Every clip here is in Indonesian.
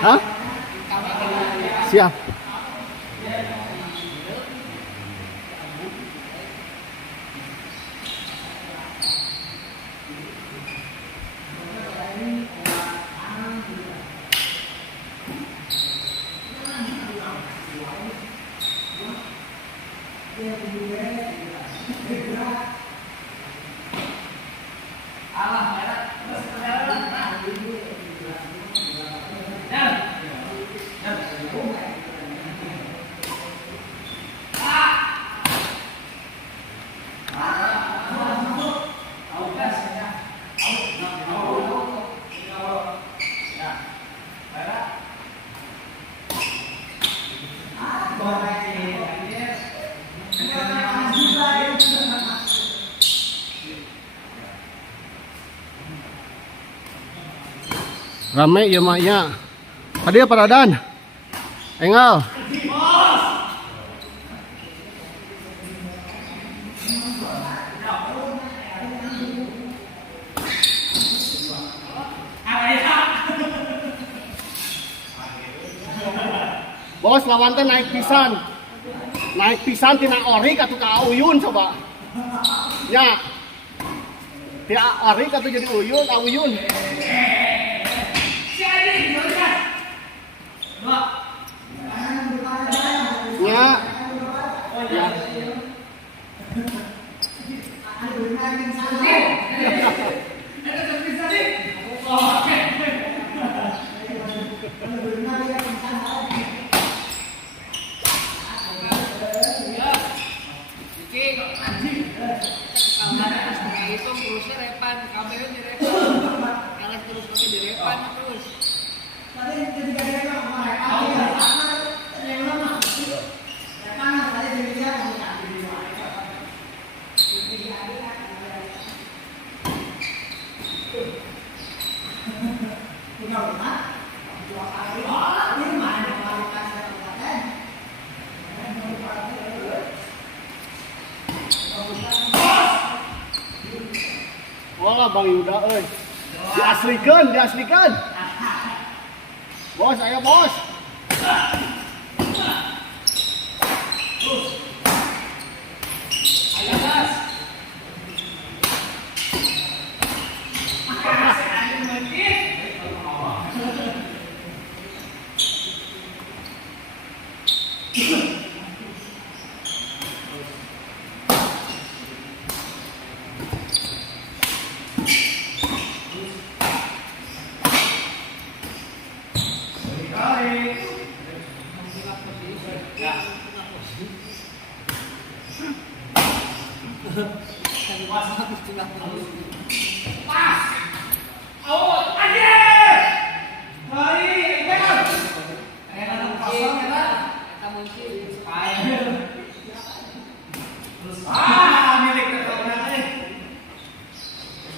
Hah? Siap. Rame ya maknya. Tadi apa Radan? Engal. Bos lawan teh naik pisan. Naik pisan tina ori katu ka uyun coba. Ya. Tina ori katu jadi uyun, uyun. Ya. Ya. Itu terusnya repan, kabelnya di repan, alat terus pakai di repan terus. Wah Bang Yuda euy. Diaslikeun. Bos, ayo bos. Ayo gas. Pas. Out. Aja. Hari ikan. Enak kosong ya. Kita mungkin supaya. Terus milik terkenal nih.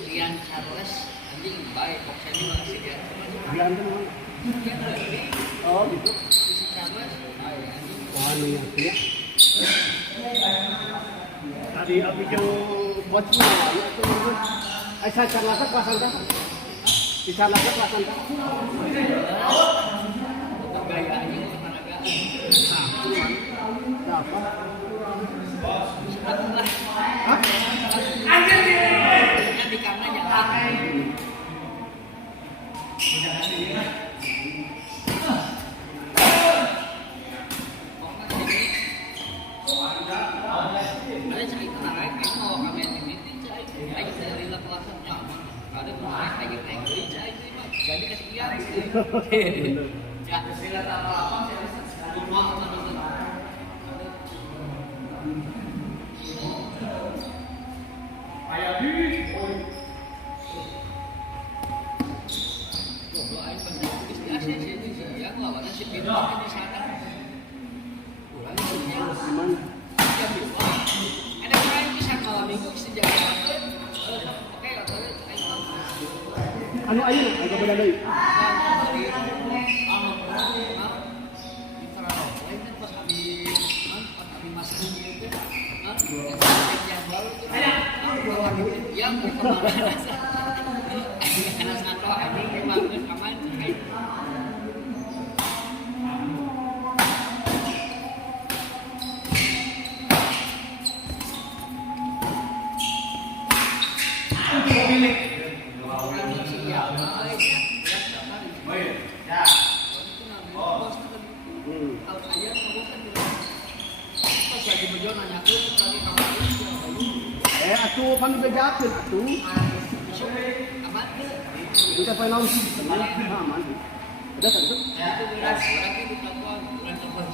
Rian Charles anjing baik boxnya masih dia. Rian tuh. Oh gitu. Si Charles baik anjing. Wah nih ya. Tadi abi ke bosnya ya tuh. Saya cari kelasan kan? Bisa lagi kelasan kan? Gaya anjing olahragaan. Apa? Sebetulnya. Hah? Anjir dia di kamar jalan. Jadi kesekian ya sila apa ayah di ada orang yang bisa kalau minggu sejak Anu ayo, agak beda deui. Yang berkembang di bejo nanya tuh lagi kamu atuh kami bejakeun atuh. amat tuh. Kita pengen aman. Udah kan tuh? Itu beras berarti di telepon bulan telepon.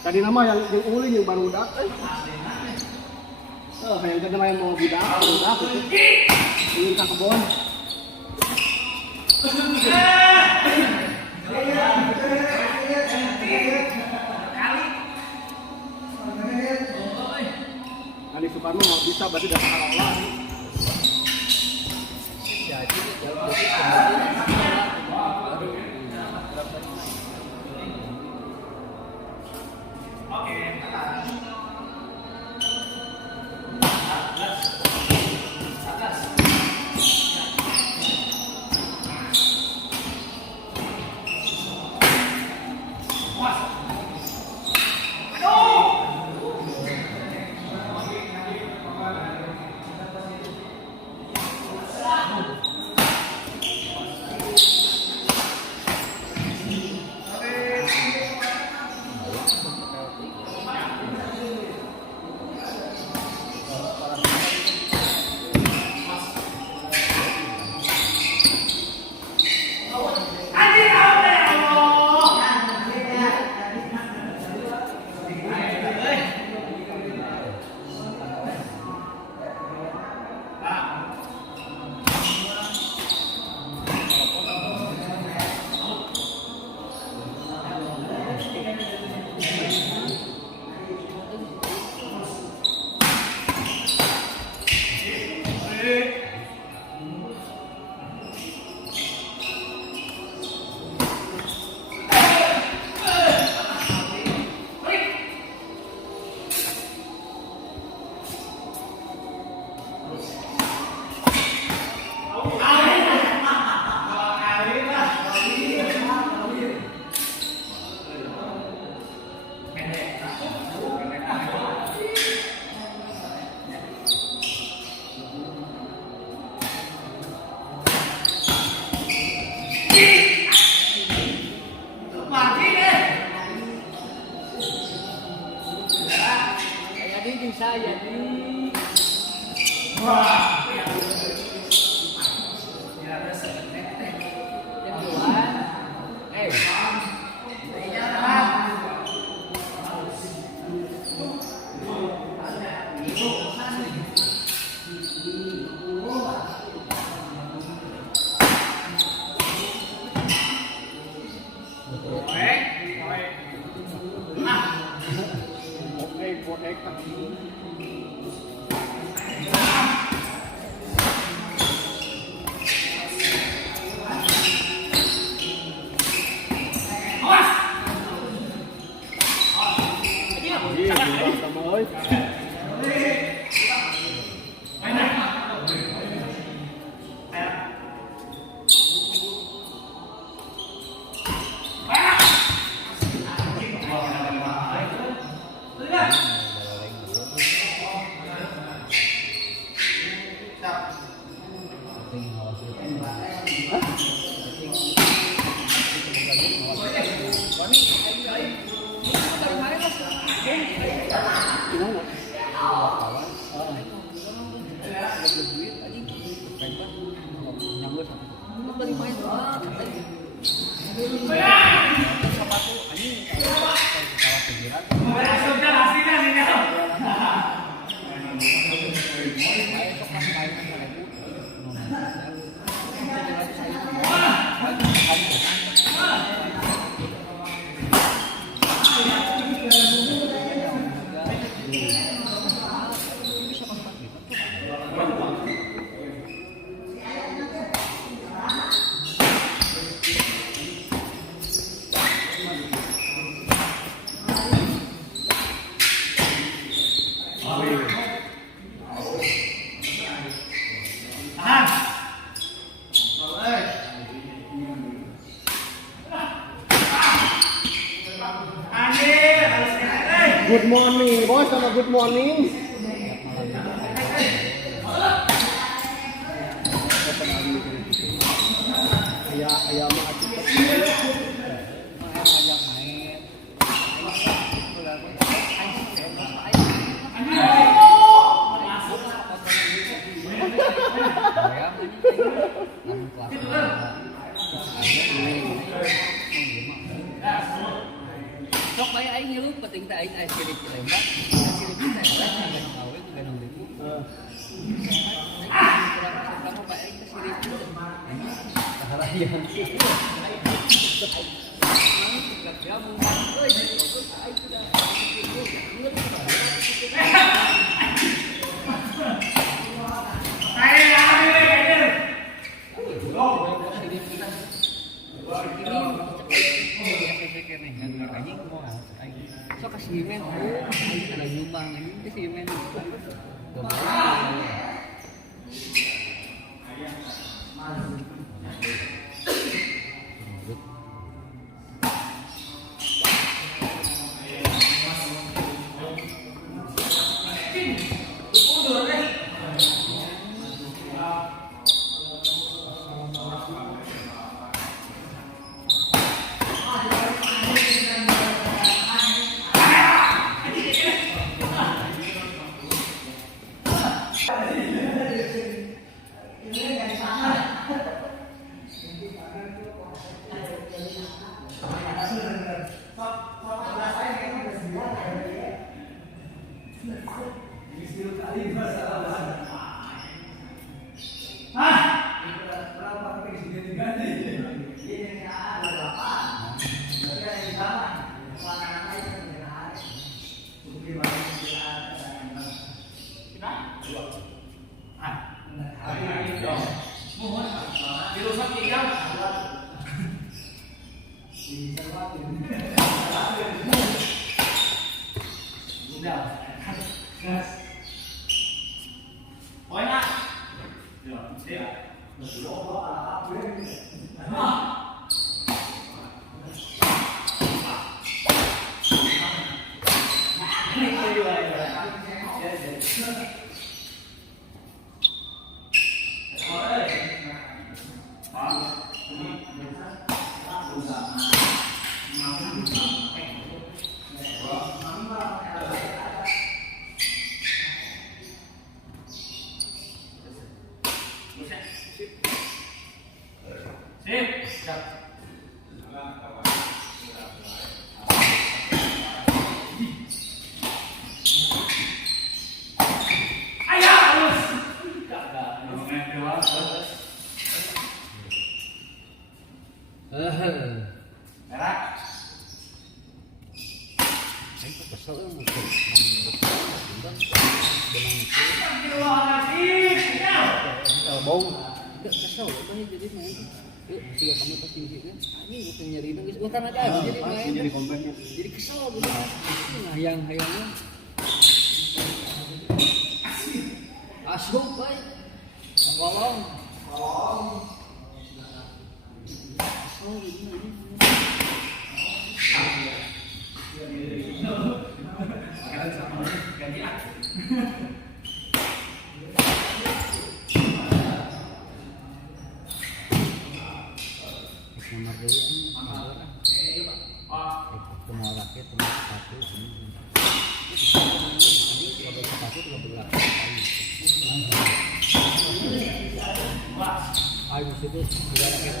Tadi nama yang ulin yang baru udah yang kedua yang mau budak itu. Ulin ke kebon. Adi Suparno bisa berarti dapat kalah. Jadi jauh saya di Good morning, bos, sama good morning. Ayah mah Anu kelas. Sok bae aing ngilu penting teh aing aya sirip Lembang. Sirip teh aya ganong awe ku ganong deui. Kamu bae aing teh sirip. Saharayan. Kamu euy, aing sudah. So kasih men, ada nyumbang ini kasih men. Kesel banget jadi main. Yuk, tiga kamu pasti di sini. Ini bukan nyari itu, bukan aja jadi main. Jadi kompleknya. Jadi kesel gitu. Hayang-hayangnya. Asup baik. Tolong. Kesel gitu ini. Nomor dulu semua rakyat semua sepatu ayo situ sudah rakyat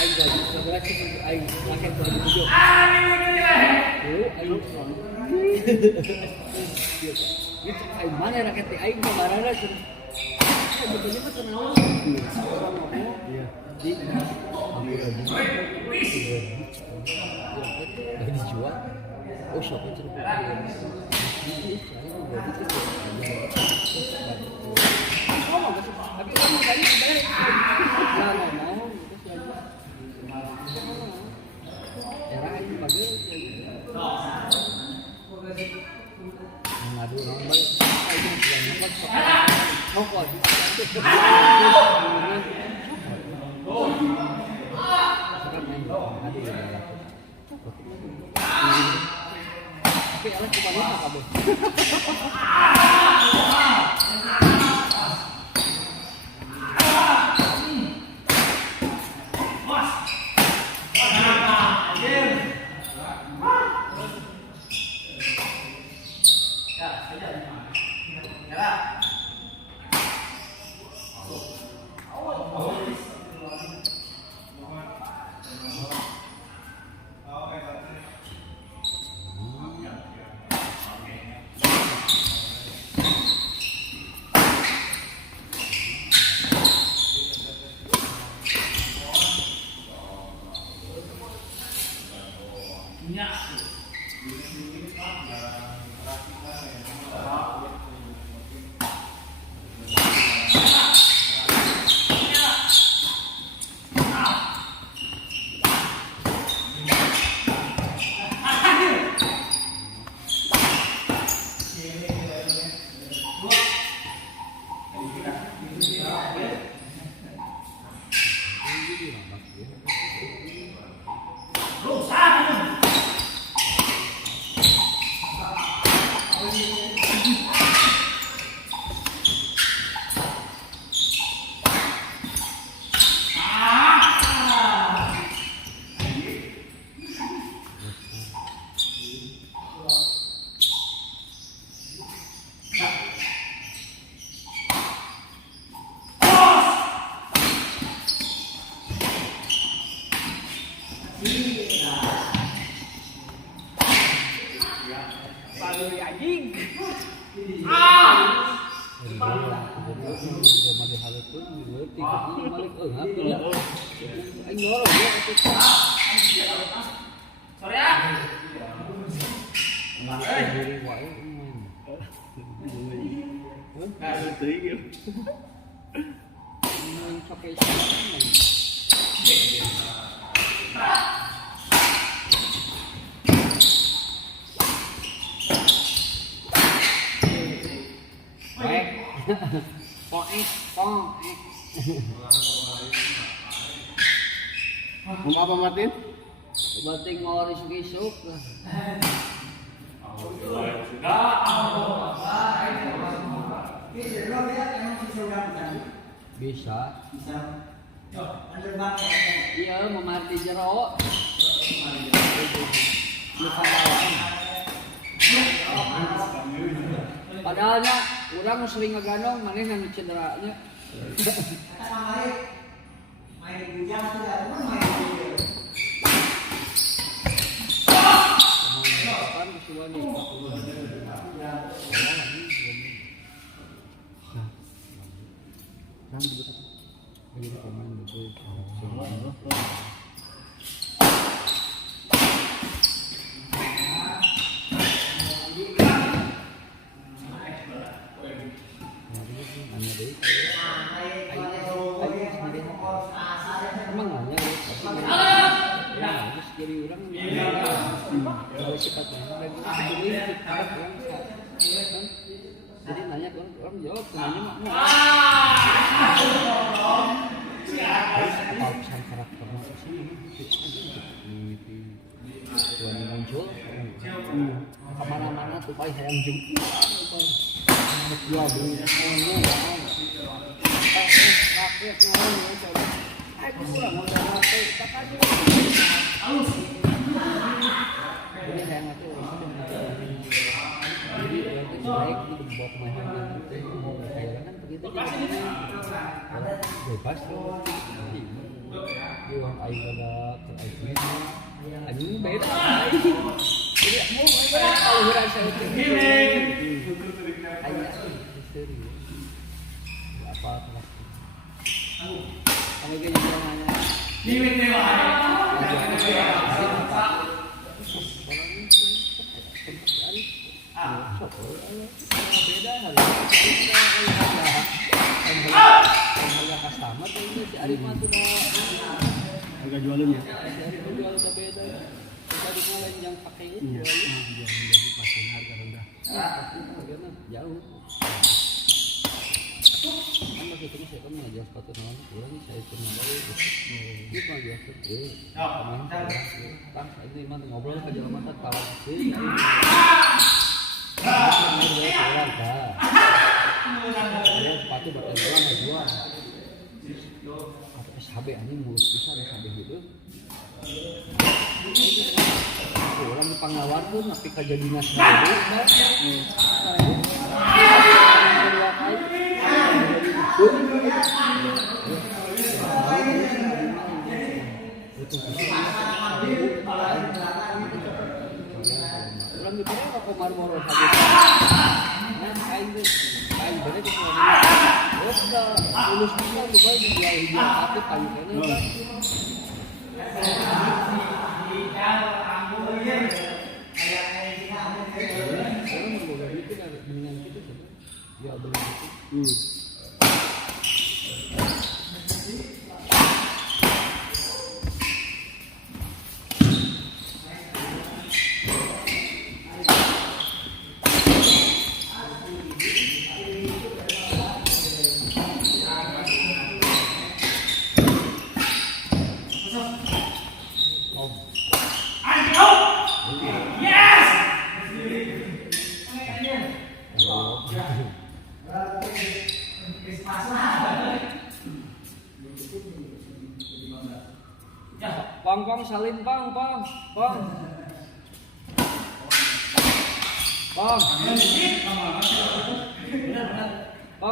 ayo baju sebelah situ ayo rakyat bertujuh ayo itu ayo mana rakyat ayo kemana sih sebetulnya mah tenang iya di dijual oh siapa cerita tapi kamu tadi sebenarnya mau era ini bagus ngadu normal ayo yang dapat pokok tapi alat cuma lupa kabel. Mau apa Martin? Bating ngoris besok. Bisa. Iya, memarti jero. Luka lawan. Padahalnya, orang sering ngegandong, mana yang cederanya. Jadi nanya orang jawab, nanya makna. Pesan karakternya sih muncul kemana-mana tuh paling hayang jemput jual beli rakyat ngomong coba aku kurang mau dapat tak aja jadi hayang itu jadi baik itu buat mahal mau berkaitan kan begitu bebas tuh uang air ada air ini beda jadi mau kalau berasa itu apa kalau kayak gitu namanya beda harga customer itu si Arif mah tuh Harga jualannya. jual udah beda tadi lain yang pakai itu Jadi pasien harga rendah. jauh kan masih terus saya kan mengajar sepatu naon kurang saya cuma baru ini mah biasa kemarin kan ini mah ngobrol ke jalan mata kawan sih orang dah ada sepatu pakai orang nggak jual atau SHB anjing mulus bisa ada SHB gitu orang di Pangawan tuh tapi kejadian dinas orang di mana kok marmor saja nah kain bener itu udah lulus kita juga dijual hijau satu kayu ini ya begitu Pong salin pong. Pong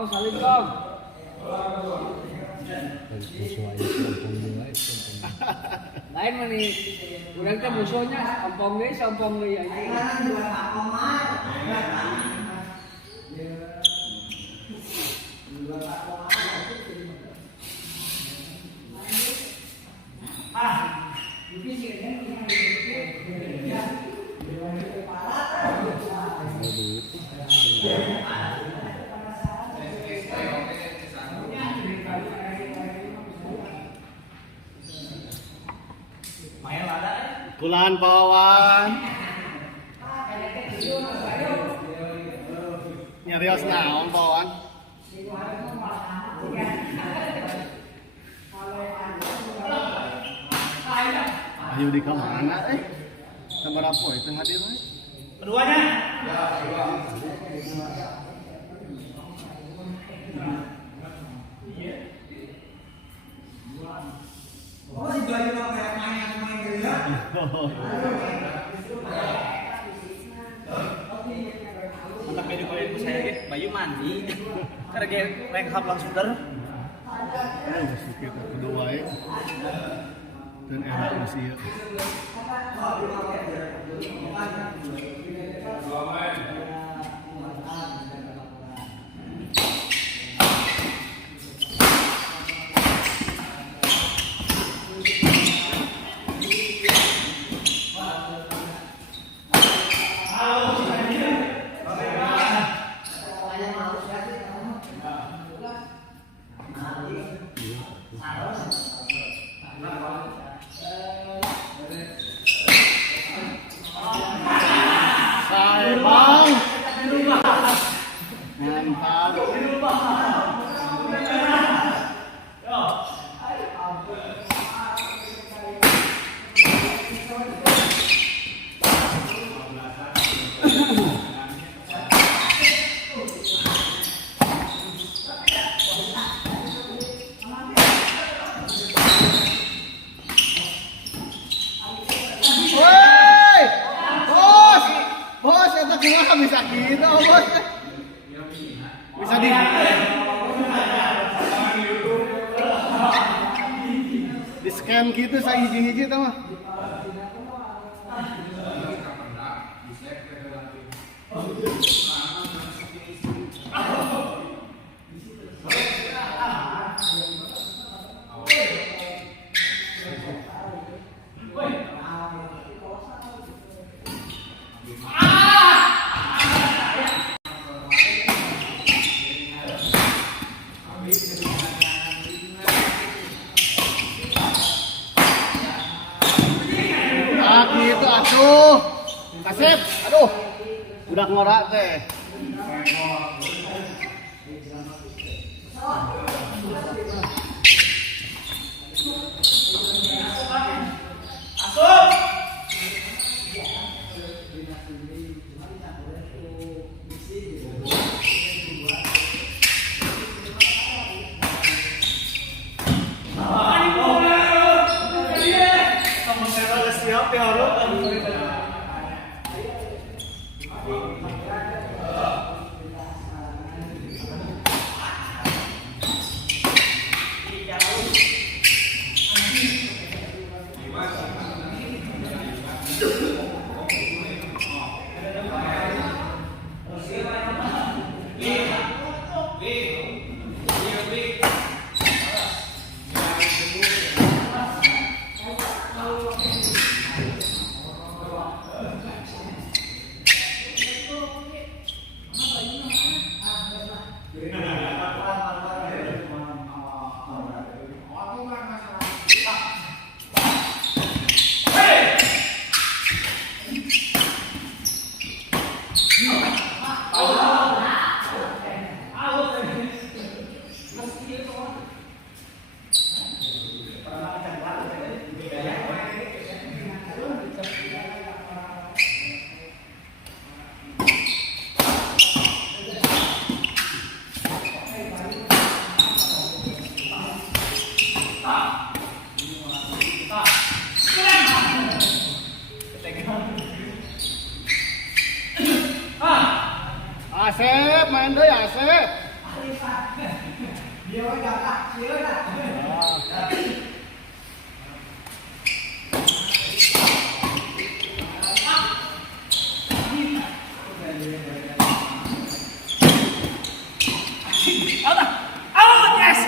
salin pong. Lain mah nih, udah kita musuhnya sompong nih aja. Kulan pawawan. Nyarios naon pawawan? Ayo di kemana Sabar apa itu hadir Keduanya. Oh, si Bayu mau kayak main gitu ya. Mantap ya dikoin saya ge Bayu mandi. Karena ge rehab langsung ter. Masih kita kedua ya. Dan enak masih ya. Bisa gitu, bos. Bisa di scan gitu saya hiji-hiji tau mah. Gitu atuh. Kasep, aduh. Udah ngorak teh. Siap ya, main deh ya, Asep. Out, yes.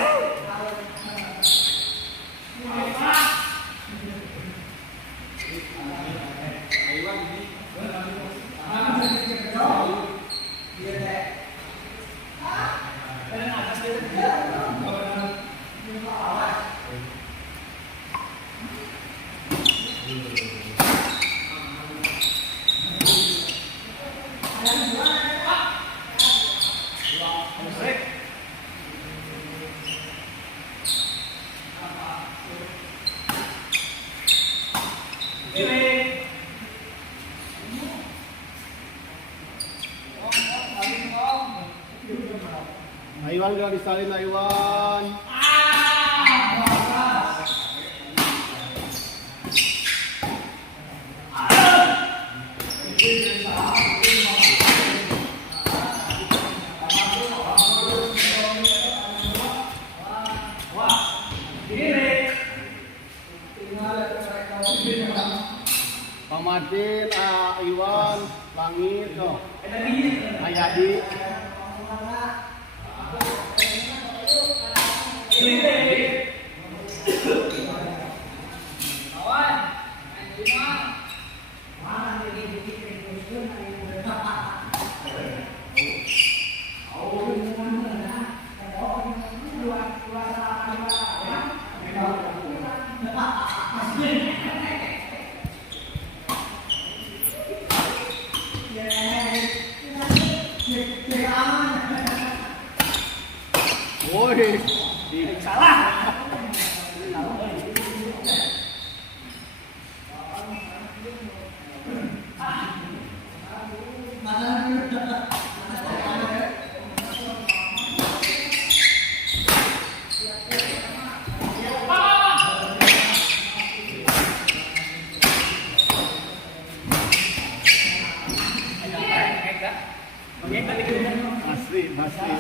Aiwan gak disalin Aiwan. Pamadin, Iwan, Langit, tuh. Ayadi. Woi, salah. Asli, asli.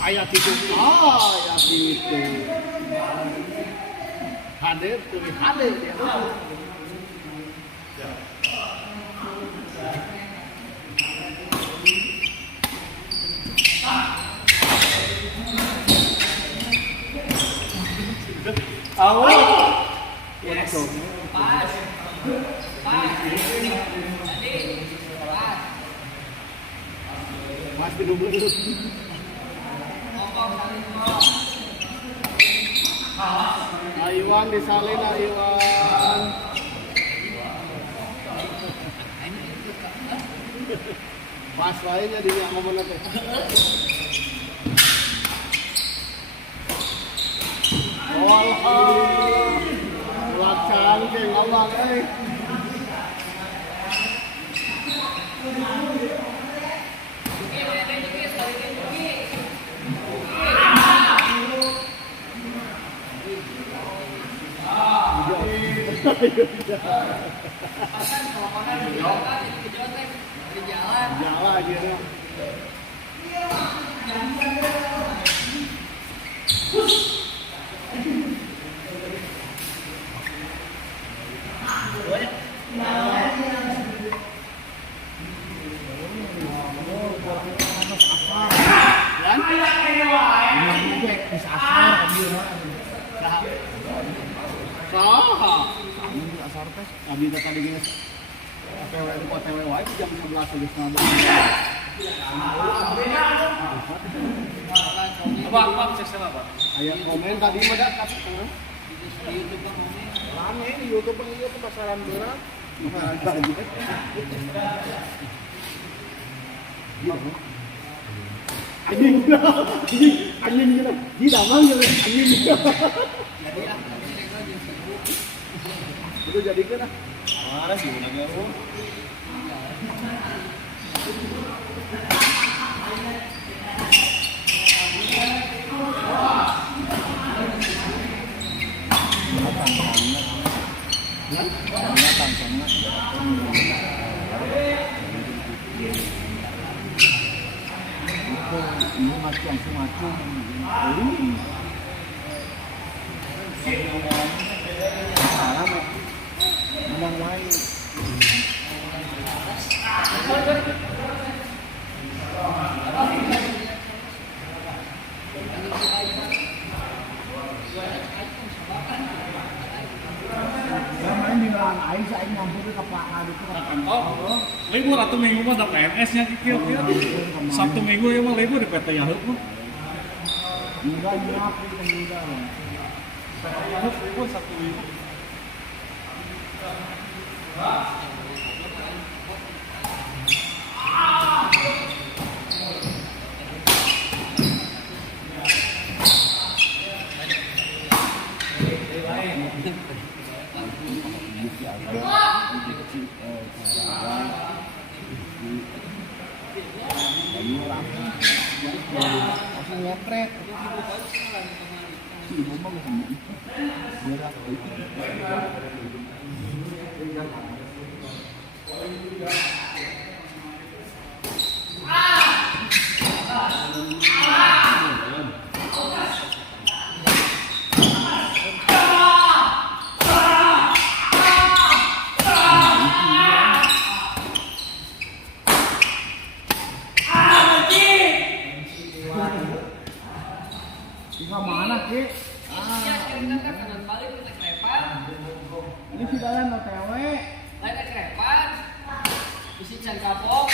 Ayat itu, ayat itu. Hadir, tulis hadir dia. Awal. Yes. Pas. Pas. Tadi. Pas. Mas dulu. Aiwan disalin Aiwan. Pas lainnya dia ngomong apa? Walham. Lacan ke ngawang Jalan dia. Sah. Abdi tadi geus OTW di OTW wae jam 11 geus ngabar. Apa sesela Pak? Aya komen tadi mah dah di YouTube kan ngomong. rame di YouTube ieu teh pasaran berat. Anjing gitu. Di damang gitu anjing. Itu jadi kan ah. Mana sih lagi aku? Ini macam-macam. Salam. Menang wae. Main di lahan aing saya nyampur ke Pak Adi itu kan. Oh, libur atau minggu mah ada PNS-nya kira-kira. Sabtu minggu ya mah libur di PT Yahoo mah. Enggak nyapu enggak. Yahoo libur Sabtu minggu. Langsung ngepret. Mana Ki? Kanan balik kita krepan. Ini si dalan OTW. Lain krepan. Isi can kapok.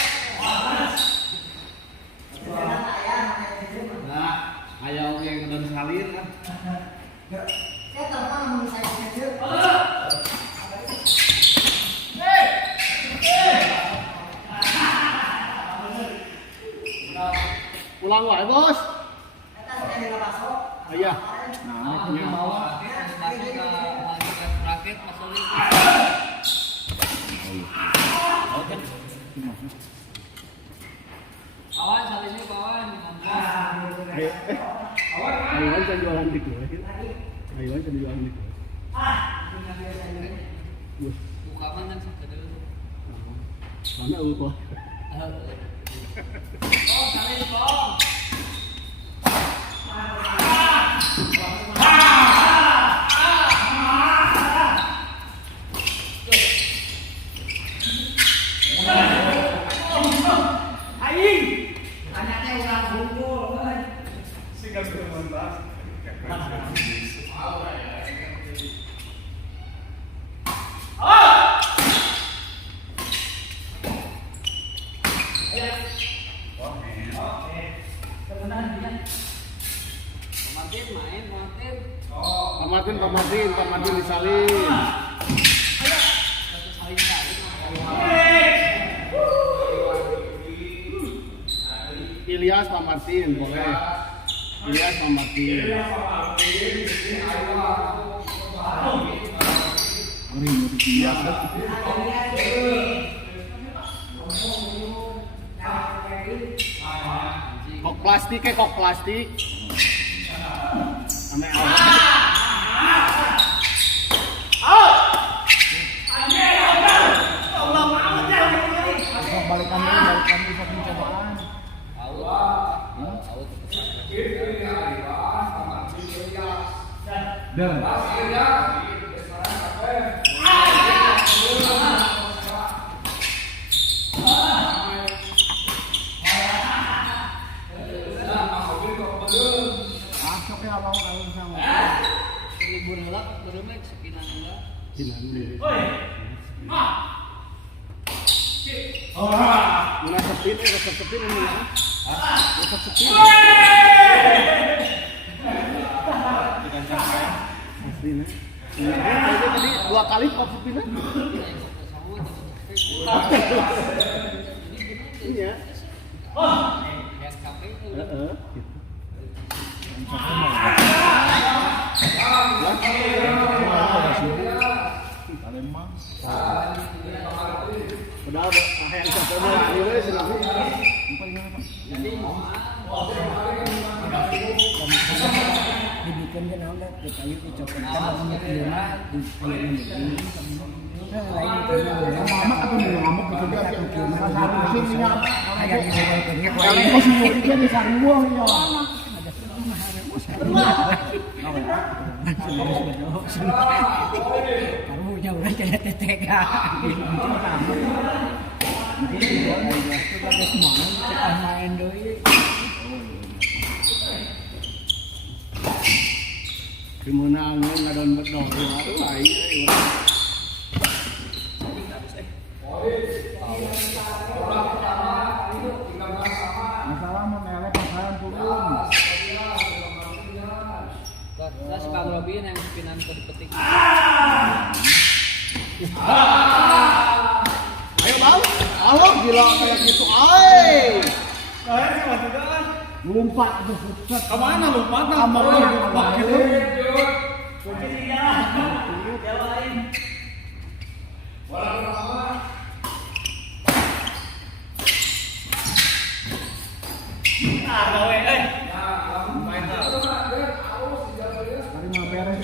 Nah, aya oge yang kedon salir kan. Pulang wae, Bos. Iya. Nah, ini bawa. Raket masuk awan saling ini kawan Ayo bisa jualan di gue. Ayo bisa jualan di gue. buka mana sih Mana lu kok? oh saling kong Pamartin disalin. Ilyas Pamartin boleh. Ilyas Pamartin. Kok plastik ya kok plastik. Ame balikan dulu satu cobaan. Masuk ya abang kalau sama. libur heula berumeh sekinan heula Hilang deh. Muna sepin, resep sepin ini ya. Resep sepin. Sepin. Ini tadi 2 kali kok sepin. Iya. Yang capek itu. Heeh. Padahal yang sampai mulai sih. Dibikin kan udah kita yuk coba kan banyak lima di lain ngamuk atau ngamuk gitu dia bikin satu sini kayak di sini kalau itu semua dia di sana ya karunya udah jadi tetega mungkin dia semua kita main doi Gimana ngadon bedol lain. masalah menelek pasaran turun Terus Bang Robin yang pinan petik. Ayo bang, Allah gila kayak gitu, ay. lompat tuh pusat Kemana lompat? kamarnya gitu terima beres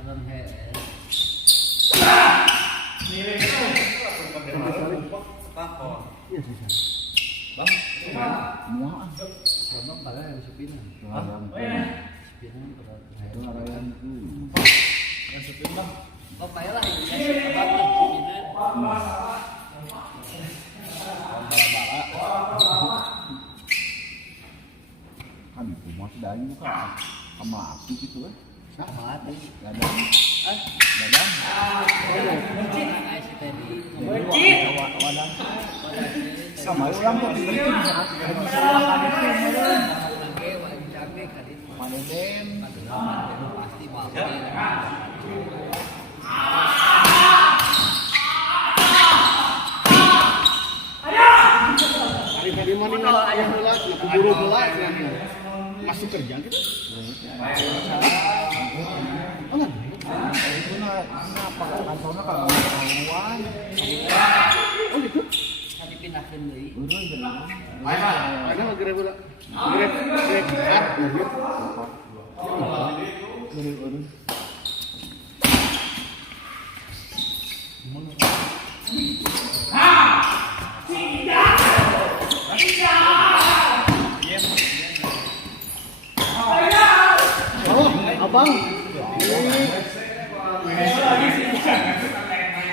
Orang he. semua Abang pada yang sepinan. Sepinan pada. Oh kayak lah ini abang sepinan. kan itu mas dari buka sama api gitu kan Sama tadi. dadang Ah, dadang ay si tadi. wadah sama orang tuh itu bisa makan itu Lagi wajib cabe kali. Padeden Pasti bakal. Hari mana nih ayah bola, buru bola, masih kerja gitu. Oh nggak? itu apa kantornya kalau kawan Oh gitu. Tadi pindahkan deui. Ada nggak kira bola? Kira cut, Halo, abang.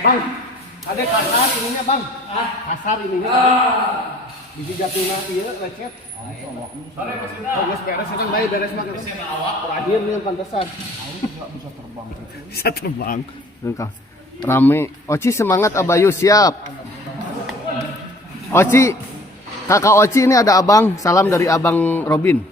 Bang, ada kasar ininya bang. Kasar ininya. Biji jatuna iya lecet. Oh, geus beres kan bae beres mah. Terakhir nih yang pantesan. bisa terbang Bisa terbang. Lengkap. Rame. Oci semangat Abayu siap. Oci, kakak Oci ini ada abang. Salam dari abang Robin.